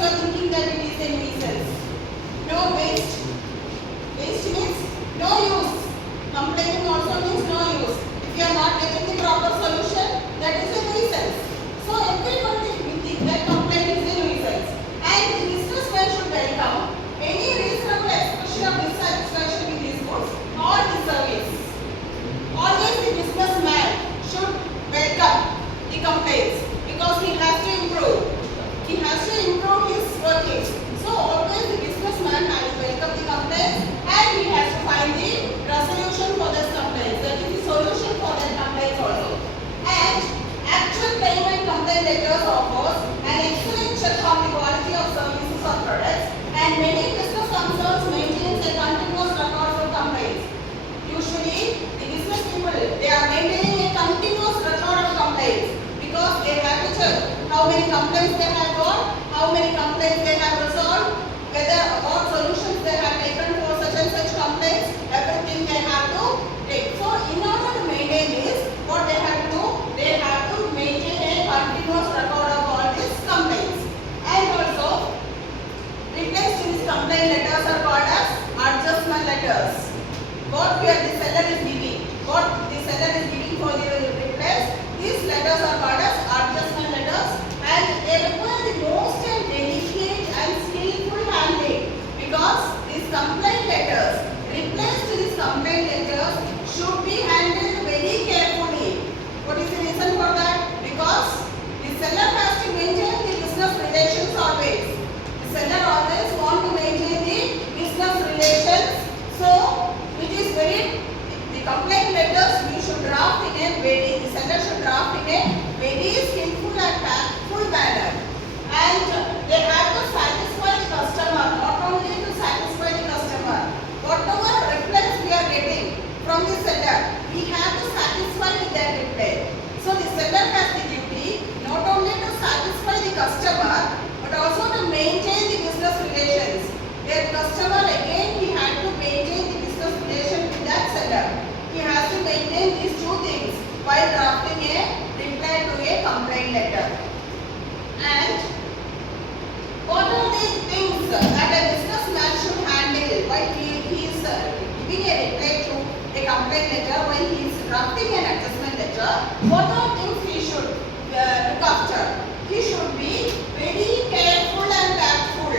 you are thinking that it is a nuisance. No, waste. Waste means no use. Complaining also means no use. If you are not getting the proper solution, that is a nuisance. So everybody will think that complaint is a nuisance. And the businessman should welcome any reasonable expression of dissatisfaction with his goods or his service. Always the businessman should welcome the complaints because he has to improve. He has to improve his workings. So always the businessman has to welcome the complaints and he has to find the resolution for those complaints. That is the solution for that complaints also. And actual claim and complaint letters offers an excellent check on the quality of services or products, and many business concerns maintains a continuous record of complaints. Usually the business people, they are maintaining a continuous record of complaints because they have to check how many complaints they have got, how many complaints they have resolved, whether what solutions they have taken for such and such complaints, everything they have to take. So in order to maintain this, what they have to do, they have to maintain a continuous record of all these complaints. And also, replies to these complaint letters are called as adjustment letters. What here the seller is giving, what the seller is giving for the replies, these letters are called as adjustment letters, and they require the most delicate and skillful handling because these complaint letters, replies to these complaint letters should be handled very carefully. What is the reason for that? Because the seller has to maintain the business relations always. The seller always want to maintain the business relations. So it is the complaint letters we should draft in a the seller should draft in a very skillful and tactful manner. And they have to satisfy the customer, not only to satisfy the customer. Whatever replies we are getting from the seller, we have to satisfy with that reply. So the seller has the duty not only to satisfy the customer, but also to maintain the business relations. That customer again, he had to maintain the business relation with that seller. He has to maintain these two things while drafting a reply to a complaint letter. And what are the things that a businessman should handle while he is giving a reply to a complaint letter, while he is drafting an adjustment letter? What are things he should look after? He should be very careful and tactful.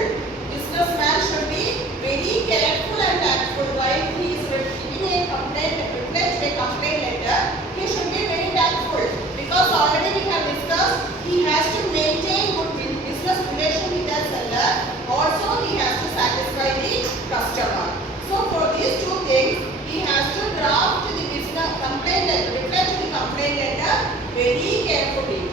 Businessman should be very careful and tactful while he is giving a reply to a complaint letter. He should be very tactful because already we have discussed he has to maintain good business relation with that seller. Also, he has to satisfy the customer. So for these two things, he has to draft the business complaint letter, reply to the complaint letter very carefully.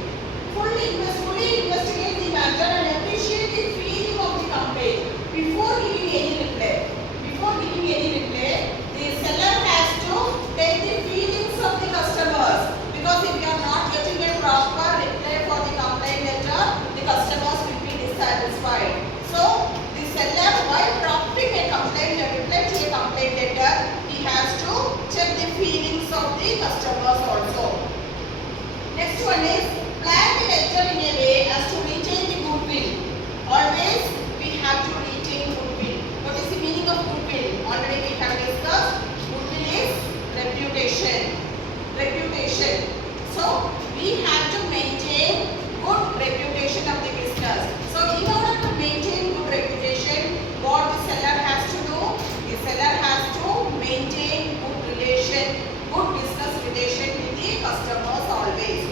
Fully investigate the matter and appreciate the feeling of the complaint before giving any reply. Before giving any reply, the seller has to take the feelings of the customers, because if you are not getting a proper reply for the complaint letter, the customers will be dissatisfied. So the seller, while drafting a complaint reply to a complaint letter, he has to check the feelings of the customers also. Next one is plan the letter in a way as to retain the goodwill. Always we have to retain goodwill. What is the meaning of goodwill? Already we have discussed. Goodwill is reputation. Reputation. So we have to maintain good reputation of the business. So in order to maintain good reputation, what the seller has to do? The seller has to maintain good relation, good business relation with the customers always.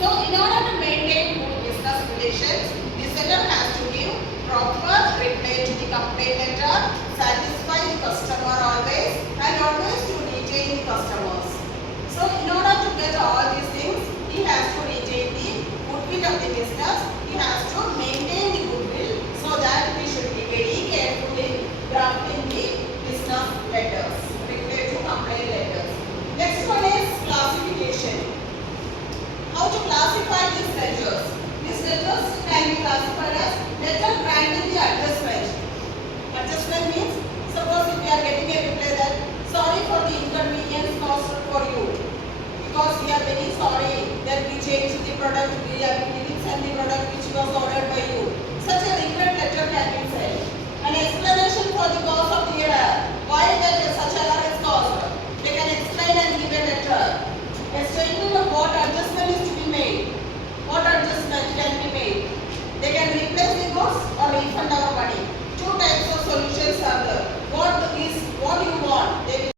So in order to maintain good business relations, the seller has to give proper reply to the complaint letter, satisfy the customer always, and always to retain the customers. So in order to get all these things, he has to retain the goodwill of the business. He has to maintain the goodwill, so that we should be very careful in drafting the business letters, reply to complaint letters. Next one is classification. How to classify these letters? These letters can be classified as letter granting the adjustment. Adjustment means, suppose if we are getting a reply that sorry for the inconvenience caused for you, because we are very sorry that we changed the product, we didn't send the product which was ordered by you. Such a regret letter they will